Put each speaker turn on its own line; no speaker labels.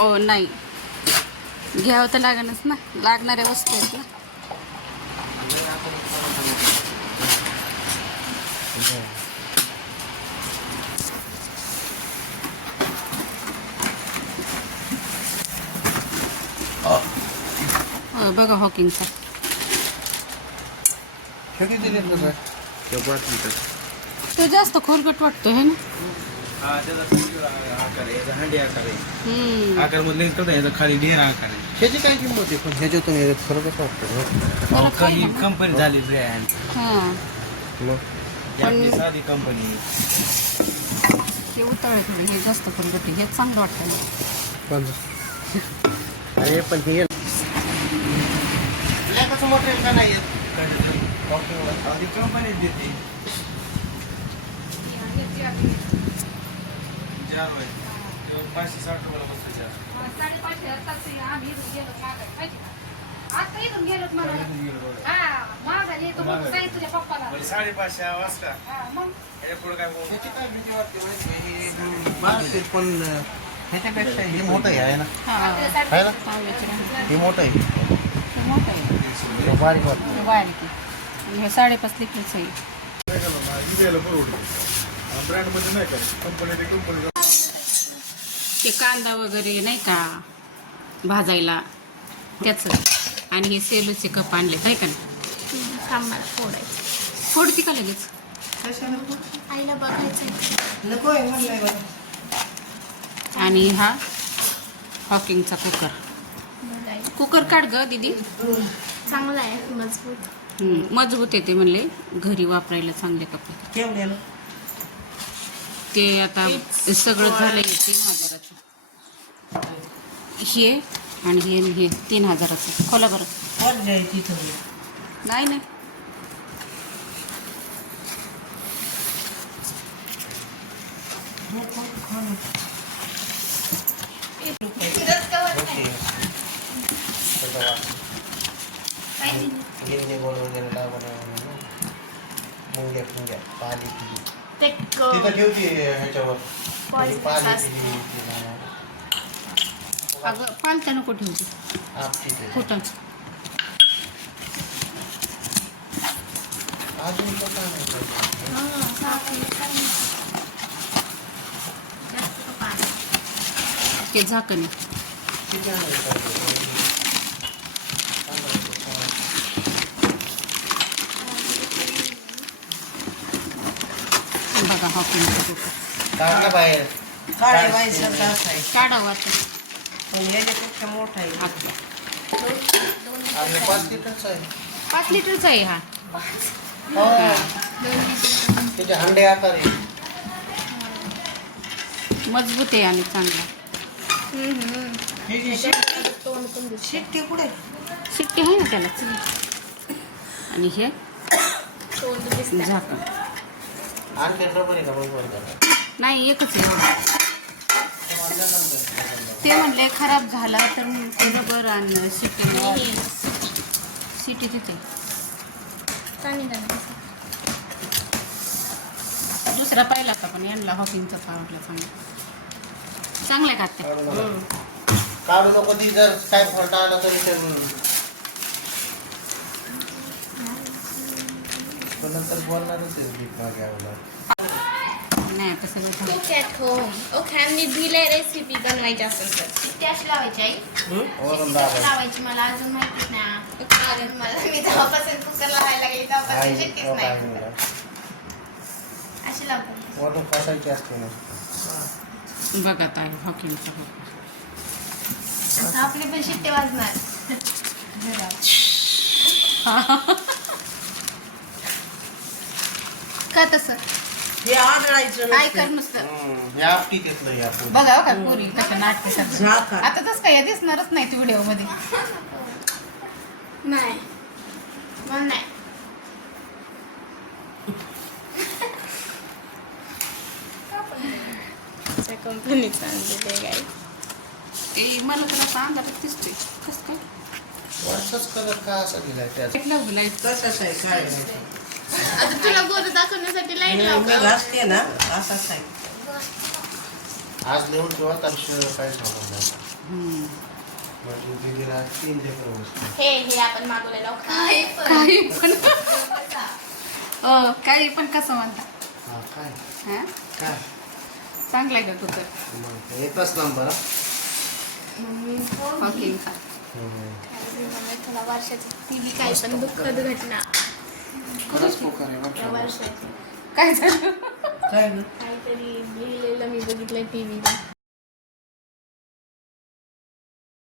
ओ नाही. घ्यावं तर लागणच ना. लागणाऱ्या वस्तू आहेत ना. अं, बघा हॉकिंगचा.
हे
तो
जास्त खोलगट वाटतो है ना?
हा त्याचा आकार आहे याचा हंडी आकार आहे.
हम्म.
आकारमध्ये कळतं याचा खाली ढेर आकार आहे.
ह्याची काय किंमत आहे? पण ह्याच्यातून ह्याच्यात फरकच वाटतो? ना.
अहो? कंपनी झाली ब्रँड
हां.
ही आपली साधी कंपनी
ते उतळ थोडे हे जास्त आहे. हे चांगलं वाटतं
पण अरे पण हे मटेरियल का नाही
कंपनी देते. जार होय. तो पाचशे साठ रुपयाला बसतो जार म्हणजे साडेपाचशे आवाज का याच्यापुढे काय बोलू?
त्याची काय भीती वाटते माहिती आहे? हे बारके पण ह्याच्यापेक्षा हे मोठं आहे आहे ना?
हां.
आहे ना?
तांब्याचे राहते.
हे मोठं आहे.
हे मोठं आहे.
हे बारीक वाटतं.
हे बारीक आहे. आणि हे साडेपाच लिटरचं आहे. ते कांदा वगैरे नाही का भाजायला त्याचं. आणि हे सेलूचे कप आणले आहे का नाही?
फोडायचं.
फोडती का लगेच?
आईला बघायचं
आणि हा हॉकिंगचा कुकर. कुकर काढ ग दीदी.
चांगला आहे मजबूत.
हम्म, मजबूत येते म्हणले घरी वापरायला चांगले कपडे. ते आता सगळं झालंय तीन हजाराचं. हे आणि हे आणि हे तीन हजाराचं. खोला बरं. नाही नाही.
लावणं मुंग्या फुंग्या पाली पिली
ते
तिथं ठेवते ह्याच्यावर
Poison
पाली
असतं.
पिली
अगं पालत्या नको ठेवते
आपटी
कुठं
अजून तो काय म्हणतो?
ते झाकण.
किती?
बघा हॉकिंगचा कुकर
काढ ना बाहेर.
काढावं आता
मोठा
आतला.
आपलं पाच लिटरचं आहे.
पाच लिटरचा आहे हा.
हो. त्याचे हंडे आकार आहे.
मजबूत आहे आणि चांगला.
शिट्टी कुठे?
शिट्टी आहे ना त्याला. आणि हे झाकण.
आणखी रबर आहे का मग वर करा.
नाही एकच आहे. ते म्हणले खराब झाला तर रबर आणि शिट्टी शिट्टी तिथे दुसरा पाहिला का पण यांना हॉकिंगचा आवडला चांगला चांगला आहे का ते
काढू नका. काढू नको ती जर काय फॉल्ट आला तरी ते तो नंतर बोलणारच आहे भीक मागायला.
नाही तसं नाही झालं.
कुक ॲट होम ओके मी दिले रेसिपी बनवायची असेल तर. शिट्टी लावायची आई.
वरून दाबा
लावायची. मला अजून माहितीच नाही. कारण मला मी जेव्हापासून कुकर लावायला लागली तेव्हापासून
आई
शिट्टीच
हो, काय
नाही अशी लावतात
वरून फासायची असते ना.
बघा ताई हॉकिंगचा कुकर
आता पण शिट्टी वाजणार. का तसं.
हे आदळायचं
काय
नसतं.
कर नुसतं.
हम्म, हे आपटी घेतलं या पुढे
बघा हो का पुरी कशा नाटक करतात.
झाकण.
आता तसं काय दिसणारच नाही ती व्हिडिओमध्ये
नाही. मला नाही. कंपनीचं आणलेलं आहे गाई
ते मला तर आता अंधारात दिसतोय. कसं काय?
वरचाच कलर का असा दिलाय त्याचा?
तसंच आहे? काय नाही.
आता तुला गोरं दाखवण्यासाठी लाइट
मी
लावतो.
घासते ना असाच आहे.
आज लिहून ठेवा तर शिवाय काय सांगू नाही दीदीला तीन लेकरं बसतात.
हे हे आपण मागवलेलं काय पण.
काही पण.
बसा.
अ, काही पण कसं म्हणता?
हा, काय?
हा?
काय?
चांगलं आहे का कुकर
मग येतच नंबर हा? हम्म.
तुला वर्षाची टीव्ही काय पण दुःखद घटना
खरंच पोकर आहे बरं
त्या
का?
वर्षाची
काय झालं?
काय
काहीतरी लिहिलेलं मी बघितलंय टीव्हीला.